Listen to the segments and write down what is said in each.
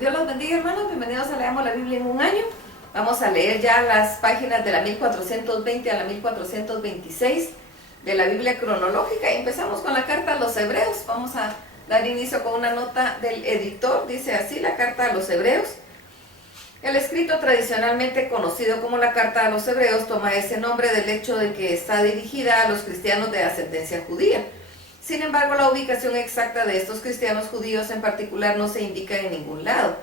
Dios los bendiga, hermanos. Bienvenidos a Leamos la Biblia en un año. Vamos a leer ya las páginas de la 1420 a la 1426 de la Biblia cronológica y empezamos con la carta a los Hebreos. Vamos a dar inicio con una nota del editor. Dice así la carta a los Hebreos. El escrito tradicionalmente conocido como la carta a los Hebreos toma ese nombre del hecho de que está dirigida a los cristianos de ascendencia judía. Sin embargo, la ubicación exacta de estos cristianos judíos en particular no se indica en ningún lado.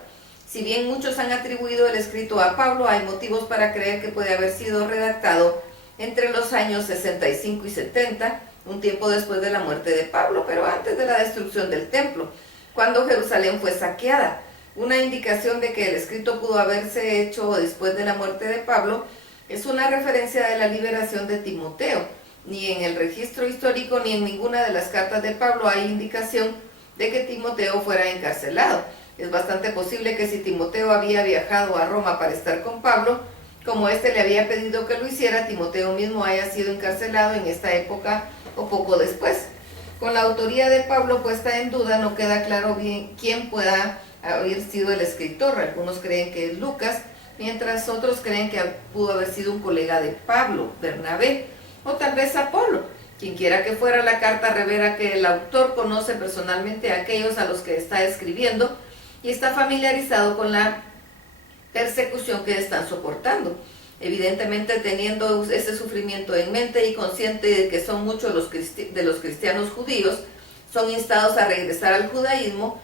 Si bien muchos han atribuido el escrito a Pablo, hay motivos para creer que puede haber sido redactado entre los años 65 y 70, un tiempo después de la muerte de Pablo, pero antes de la destrucción del templo, cuando Jerusalén fue saqueada. Una indicación de que el escrito pudo haberse hecho después de la muerte de Pablo es una referencia de la liberación de Timoteo. Ni en el registro histórico ni en ninguna de las cartas de Pablo hay indicación de que Timoteo fuera encarcelado. Es bastante posible que si Timoteo había viajado a Roma para estar con Pablo, como éste le había pedido que lo hiciera, Timoteo mismo haya sido encarcelado en esta época o poco después. Con la autoría de Pablo puesta en duda, no queda claro bien quién pueda haber sido el escritor. Algunos creen que es Lucas, mientras otros creen que pudo haber sido un colega de Pablo, Bernabé, o tal vez Apolo. Quien quiera que fuera, la carta revela que el autor conoce personalmente a aquellos a los que está escribiendo y está familiarizado con la persecución que están soportando. Evidentemente, teniendo ese sufrimiento en mente y consciente de que son muchos de los cristianos judíos, son instados a regresar al judaísmo,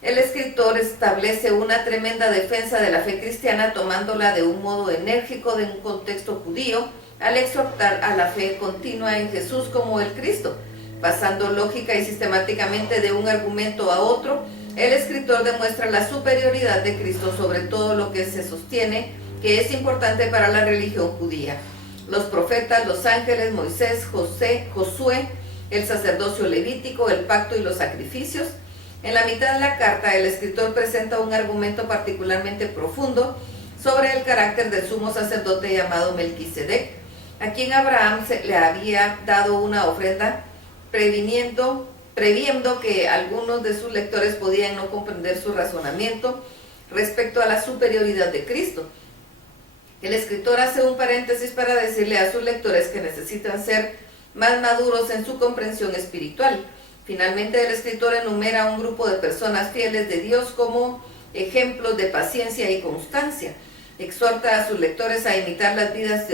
el escritor establece una tremenda defensa de la fe cristiana tomándola de un modo enérgico de un contexto judío, al exhortar a la fe continua en Jesús como el Cristo. Pasando lógica y sistemáticamente de un argumento a otro, el escritor demuestra la superioridad de Cristo sobre todo lo que se sostiene que es importante para la religión judía. Los profetas, los ángeles, Moisés, Josué, el sacerdocio levítico, el pacto y los sacrificios. En la mitad de la carta, el escritor presenta un argumento particularmente profundo sobre el carácter del sumo sacerdote llamado Melquisedec, a quien Abraham le había dado una ofrenda, previendo que algunos de sus lectores podían no comprender su razonamiento respecto a la superioridad de Cristo. El escritor hace un paréntesis para decirle a sus lectores que necesitan ser más maduros en su comprensión espiritual. Finalmente, el escritor enumera un grupo de personas fieles de Dios como ejemplos de paciencia y constancia. Exhorta a sus lectores a imitar las vidas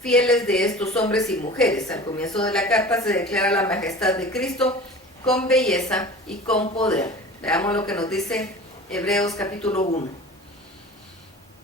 fieles de estos hombres y mujeres. Al comienzo de la carta se declara la majestad de Cristo con belleza y con poder. Veamos lo que nos dice Hebreos capítulo 1.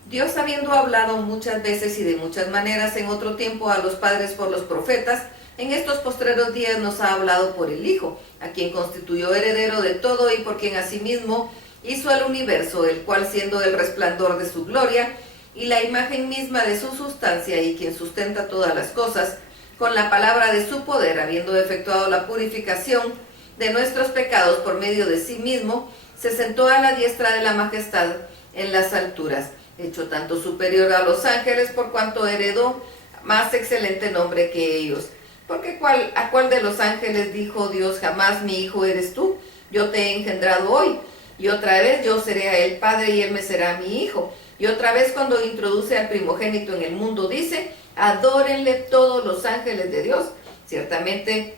Dios, habiendo hablado muchas veces y de muchas maneras en otro tiempo a los padres por los profetas, en estos postreros días nos ha hablado por el Hijo, a quien constituyó heredero de todo y por quien asimismo hizo el universo, el cual siendo el resplandor de su gloria y la imagen misma de su sustancia y quien sustenta todas las cosas, con la palabra de su poder, habiendo efectuado la purificación de nuestros pecados por medio de sí mismo, se sentó a la diestra de la majestad en las alturas, hecho tanto superior a los ángeles por cuanto heredó más excelente nombre que ellos. Porque ¿a cuál de los ángeles dijo Dios jamás, mi hijo eres tú? Yo te he engendrado hoy. Y otra vez yo seré a él padre y él me será mi hijo. Y otra vez cuando introduce al primogénito en el mundo dice, adórenle todos los ángeles de Dios. Ciertamente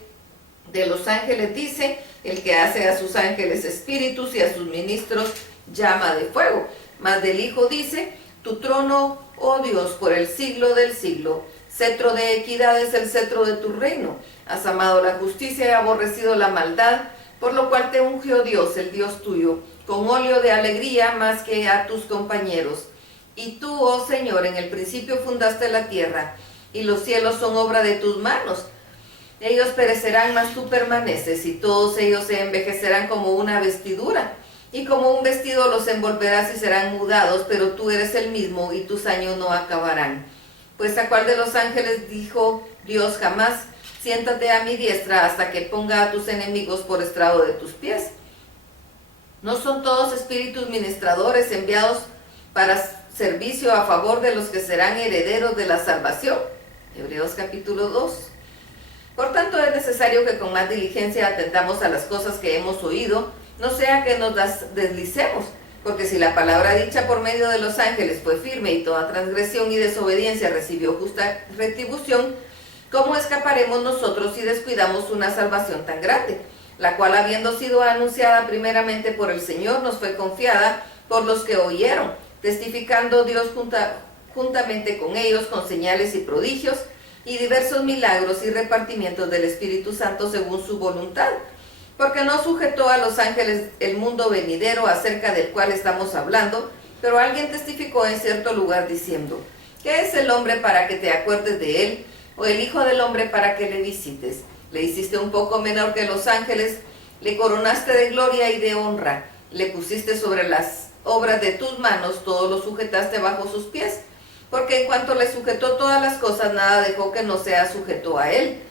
de los ángeles dice, el que hace a sus ángeles espíritus y a sus ministros llama de fuego. Mas del Hijo dice, tu trono, oh Dios, por el siglo del siglo. Cetro de equidad es el cetro de tu reino. Has amado la justicia y aborrecido la maldad, por lo cual te ungió Dios, el Dios tuyo, con óleo de alegría más que a tus compañeros. Y tú, oh Señor, en el principio fundaste la tierra, y los cielos son obra de tus manos. Ellos perecerán, mas tú permaneces, y todos ellos se envejecerán como una vestidura, y como un vestido los envolverás y serán mudados, pero tú eres el mismo, y tus años no acabarán. Pues ¿a cuál de los ángeles dijo Dios jamás, siéntate a mi diestra hasta que ponga a tus enemigos por estrado de tus pies? ¿No son todos espíritus ministradores enviados para servicio a favor de los que serán herederos de la salvación? Hebreos capítulo 2. Por tanto, es necesario que con más diligencia atendamos a las cosas que hemos oído, no sea que nos las deslicemos. Porque si la palabra dicha por medio de los ángeles fue firme y toda transgresión y desobediencia recibió justa retribución, ¿cómo escaparemos nosotros si descuidamos una salvación tan grande? La cual, habiendo sido anunciada primeramente por el Señor, nos fue confiada por los que oyeron, testificando Dios juntamente con ellos con señales y prodigios y diversos milagros y repartimientos del Espíritu Santo según su voluntad, porque no sujetó a los ángeles el mundo venidero acerca del cual estamos hablando, pero alguien testificó en cierto lugar diciendo: ¿qué es el hombre para que te acuerdes de él? ¿O el hijo del hombre para que le visites? Le hiciste un poco menor que los ángeles, le coronaste de gloria y de honra, le pusiste sobre las obras de tus manos, todo lo sujetaste bajo sus pies, porque en cuanto le sujetó todas las cosas, nada dejó que no sea sujeto a él.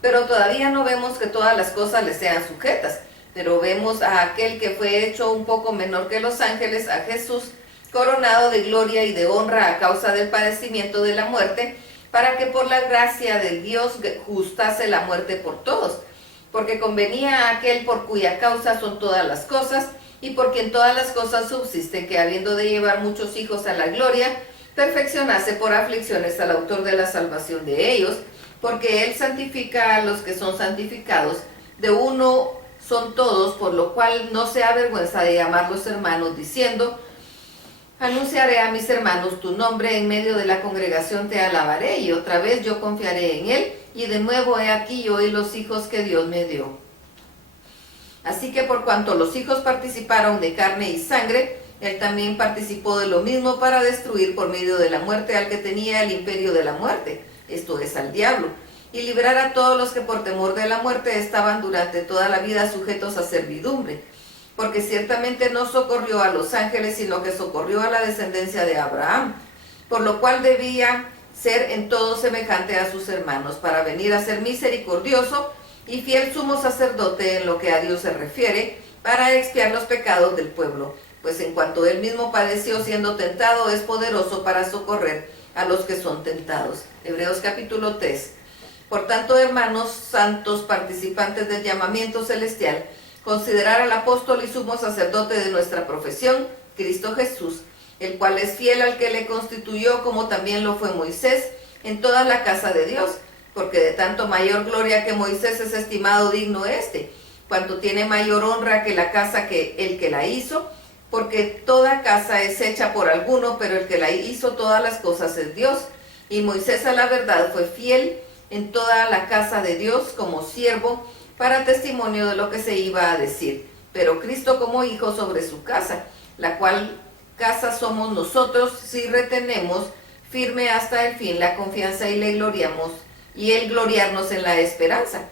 Pero todavía no vemos que todas las cosas le sean sujetas, pero vemos a aquel que fue hecho un poco menor que los ángeles, a Jesús, coronado de gloria y de honra a causa del padecimiento de la muerte, para que por la gracia de Dios gustase la muerte por todos, porque convenía a aquel por cuya causa son todas las cosas, y por quien todas las cosas subsisten, que habiendo de llevar muchos hijos a la gloria, perfeccionase por aflicciones al autor de la salvación de ellos, porque él santifica a los que son santificados, de uno son todos, por lo cual no se avergüenza de llamarlos hermanos, diciendo: anunciaré a mis hermanos tu nombre, en medio de la congregación te alabaré, y otra vez yo confiaré en él, y de nuevo he aquí yo y los hijos que Dios me dio. Así que por cuanto los hijos participaron de carne y sangre, él también participó de lo mismo para destruir por medio de la muerte al que tenía el imperio de la muerte, esto es, al diablo, y librar a todos los que por temor de la muerte estaban durante toda la vida sujetos a servidumbre. Porque ciertamente no socorrió a los ángeles, sino que socorrió a la descendencia de Abraham, por lo cual debía ser en todo semejante a sus hermanos, para venir a ser misericordioso y fiel sumo sacerdote en lo que a Dios se refiere, para expiar los pecados del pueblo. Pues en cuanto él mismo padeció siendo tentado, es poderoso para socorrer a los que son tentados. Hebreos capítulo 3. Por tanto, hermanos santos, participantes del llamamiento celestial, considerar al apóstol y sumo sacerdote de nuestra profesión, Cristo Jesús, el cual es fiel al que le constituyó, como también lo fue Moisés, en toda la casa de Dios, porque de tanto mayor gloria que Moisés es estimado digno cuanto tiene mayor honra que la casa que el que la hizo, porque toda casa es hecha por alguno, pero el que la hizo todas las cosas es Dios. Y Moisés, a la verdad, fue fiel en toda la casa de Dios como siervo, para testimonio de lo que se iba a decir, pero Cristo como hijo sobre su casa, la cual casa somos nosotros si retenemos firme hasta el fin la confianza y le gloriamos, y el gloriarnos en la esperanza.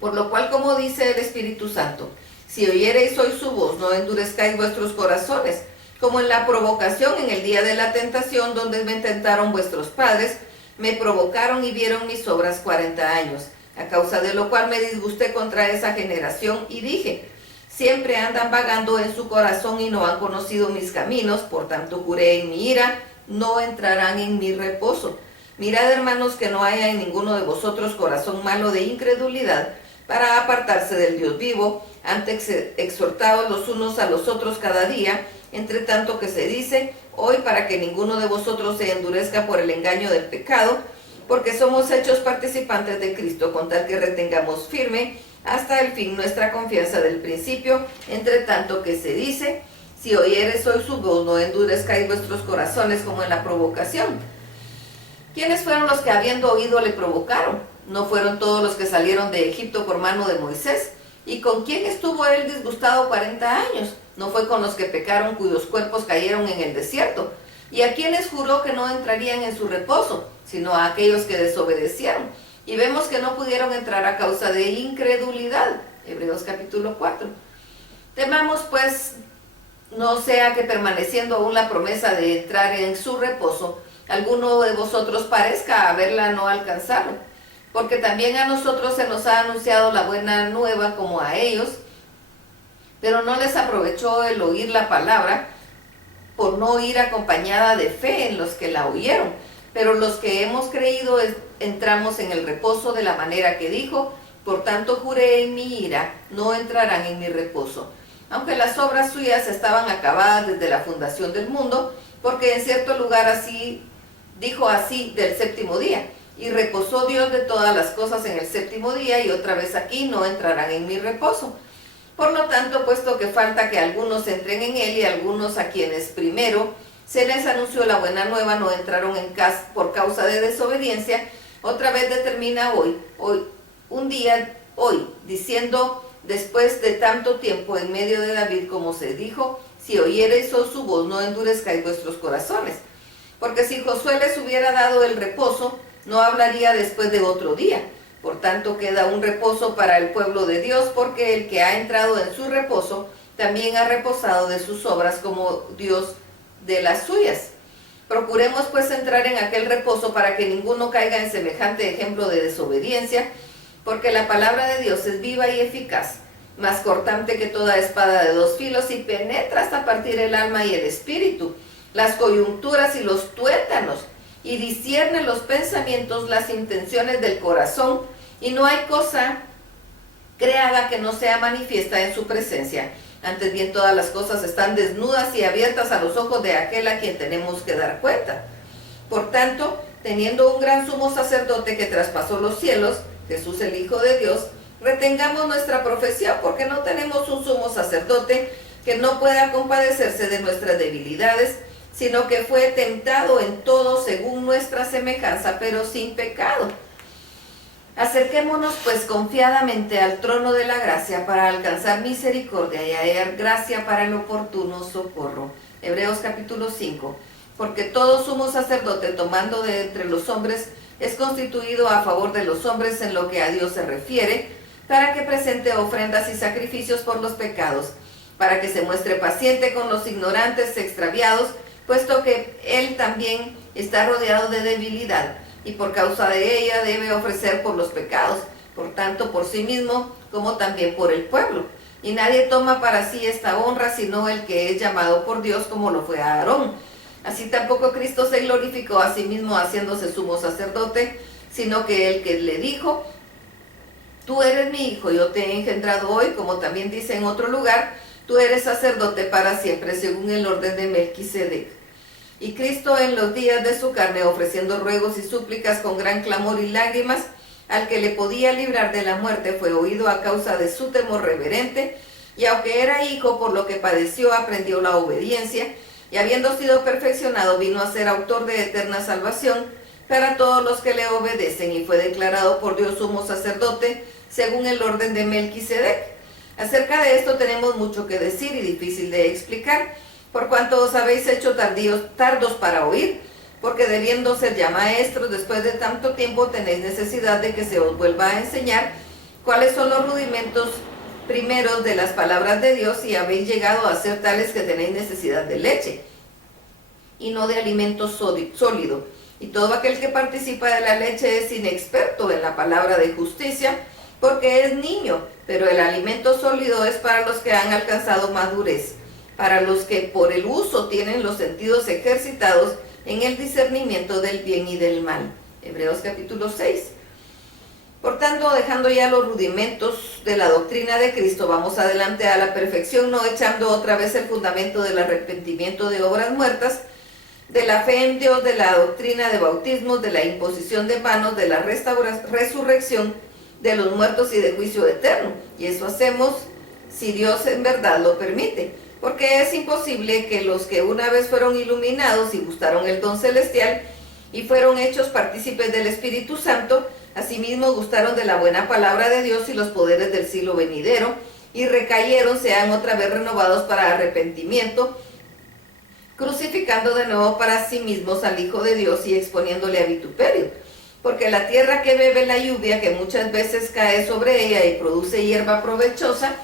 Por lo cual, como dice el Espíritu Santo, si oyereis hoy su voz, no endurezcáis vuestros corazones, como en la provocación en el día de la tentación, donde me tentaron vuestros padres, me provocaron y vieron mis obras 40 años. A causa de lo cual me disgusté contra esa generación y dije: siempre andan vagando en su corazón y no han conocido mis caminos, por tanto juré en mi ira, no entrarán en mi reposo. Mirad, hermanos, que no haya en ninguno de vosotros corazón malo de incredulidad, para apartarse del Dios vivo, antes exhortados los unos a los otros cada día, entre tanto que se dice hoy, para que ninguno de vosotros se endurezca por el engaño del pecado, porque somos hechos participantes de Cristo, con tal que retengamos firme hasta el fin nuestra confianza del principio, entre tanto que se dice: si oyeres hoy su voz, no endurezcáis vuestros corazones como en la provocación. ¿Quiénes fueron los que habiendo oído le provocaron? ¿No fueron todos los que salieron de Egipto por mano de Moisés? ¿Y con quién estuvo él disgustado 40 años? ¿No fue con los que pecaron, cuyos cuerpos cayeron en el desierto? ¿Y a quienes juró que no entrarían en su reposo, sino a aquellos que desobedecieron? Y vemos que no pudieron entrar a causa de incredulidad. Hebreos capítulo 4. Temamos pues, no sea que permaneciendo aún la promesa de entrar en su reposo, alguno de vosotros parezca haberla no alcanzado. Porque también a nosotros se nos ha anunciado la buena nueva como a ellos, pero no les aprovechó el oír la palabra, por no ir acompañada de fe en los que la oyeron. Pero los que hemos creído entramos en el reposo de la manera que dijo: por tanto juré en mi ira, no entrarán en mi reposo. aunque las obras suyas estaban acabadas desde la fundación del mundo, porque en cierto lugar así dijo así del séptimo día, y reposó Dios de todas las cosas en el séptimo día, y otra vez aquí no entrarán en mi reposo. Por lo tanto, puesto que falta que algunos entren en él, y algunos a quienes primero se les anunció la buena nueva no entraron en casa por causa de desobediencia, otra vez determina hoy, diciendo, después de tanto tiempo en medio de David, como se dijo, si oyereis su voz, no endurezcáis vuestros corazones. Porque si Josué les hubiera dado el reposo, no hablaría después de otro día. Por tanto, queda un reposo para el pueblo de Dios, porque el que ha entrado en su reposo, también ha reposado de sus obras como Dios de las suyas. Procuremos pues entrar en aquel reposo para que ninguno caiga en semejante ejemplo de desobediencia, porque la palabra de Dios es viva y eficaz, más cortante que toda espada de dos filos, y penetra hasta partir el alma y el espíritu, las coyunturas y los tuétanos, y discierne los pensamientos, las intenciones del corazón, y no hay cosa creada que no sea manifiesta en su presencia. Antes bien, todas las cosas están desnudas y abiertas a los ojos de aquel a quien tenemos que dar cuenta. Por tanto, teniendo un gran sumo sacerdote que traspasó los cielos, Jesús el Hijo de Dios, retengamos nuestra profesión, porque no tenemos un sumo sacerdote que no pueda compadecerse de nuestras debilidades, sino que fue tentado en todo según nuestra semejanza, pero sin pecado. Acerquémonos pues confiadamente al trono de la gracia para alcanzar misericordia y hallar gracia para el oportuno socorro. Hebreos capítulo 5. Porque todo sumo sacerdote tomando de entre los hombres es constituido a favor de los hombres en lo que a Dios se refiere, para que presente ofrendas y sacrificios por los pecados, para que se muestre paciente con los ignorantes extraviados, puesto que él también está rodeado de debilidad, y por causa de ella debe ofrecer por los pecados, por tanto por sí mismo como también por el pueblo. Y nadie toma para sí esta honra sino el que es llamado por Dios, como lo fue a Aarón. Así tampoco Cristo se glorificó a sí mismo haciéndose sumo sacerdote, sino que el que le dijo, tú eres mi hijo, yo te he engendrado hoy, como también dice en otro lugar, tú eres sacerdote para siempre, según el orden de Melquisedec. Y Cristo en los días de su carne, ofreciendo ruegos y súplicas con gran clamor y lágrimas, al que le podía librar de la muerte, fue oído a causa de su temor reverente, y aunque era hijo, por lo que padeció, aprendió la obediencia, y habiendo sido perfeccionado, vino a ser autor de eterna salvación para todos los que le obedecen, y fue declarado por Dios sumo sacerdote, según el orden de Melquisedec. Acerca de esto tenemos mucho que decir y difícil de explicar, por cuanto os habéis hecho tardos para oír, porque debiendo ser ya maestros, después de tanto tiempo tenéis necesidad de que se os vuelva a enseñar cuáles son los rudimentos primeros de las palabras de Dios, y habéis llegado a ser tales que tenéis necesidad de leche, y no de alimento sólido. Y todo aquel que participa de la leche es inexperto en la palabra de justicia, porque es niño, pero el alimento sólido es para los que han alcanzado madurez, para los que por el uso tienen los sentidos ejercitados en el discernimiento del bien y del mal. Hebreos capítulo 6. Por tanto, dejando ya los rudimentos de la doctrina de Cristo, vamos adelante a la perfección, no echando otra vez el fundamento del arrepentimiento de obras muertas, de la fe en Dios, de la doctrina de bautismos, de la imposición de manos, de la resurrección de los muertos y de juicio eterno. Y eso hacemos si Dios en verdad lo permite, porque es imposible que los que una vez fueron iluminados y gustaron el don celestial y fueron hechos partícipes del Espíritu Santo, asimismo gustaron de la buena palabra de Dios y los poderes del siglo venidero, y recayeron, sean otra vez renovados para arrepentimiento, crucificando de nuevo para sí mismos al Hijo de Dios y exponiéndole a vituperio. Porque la tierra que bebe la lluvia, que muchas veces cae sobre ella y produce hierba provechosa,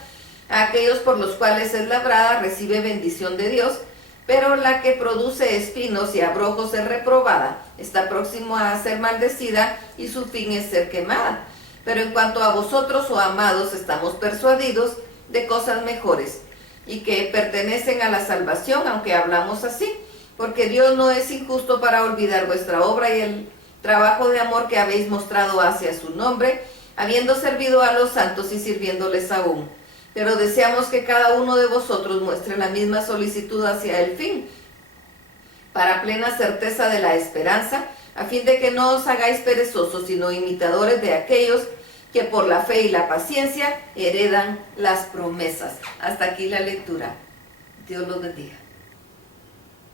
a aquellos por los cuales es labrada, recibe bendición de Dios, pero la que produce espinos y abrojos es reprobada, está próximo a ser maldecida, y su fin es ser quemada. Pero en cuanto a vosotros, oh amados, estamos persuadidos de cosas mejores, y que pertenecen a la salvación, aunque hablamos así, porque Dios no es injusto para olvidar vuestra obra y el trabajo de amor que habéis mostrado hacia su nombre, habiendo servido a los santos y sirviéndoles aún. pero deseamos que cada uno de vosotros muestre la misma solicitud hacia el fin, para plena certeza de la esperanza, a fin de que no os hagáis perezosos, sino imitadores de aquellos que por la fe y la paciencia heredan las promesas. Hasta aquí la lectura. Dios los bendiga.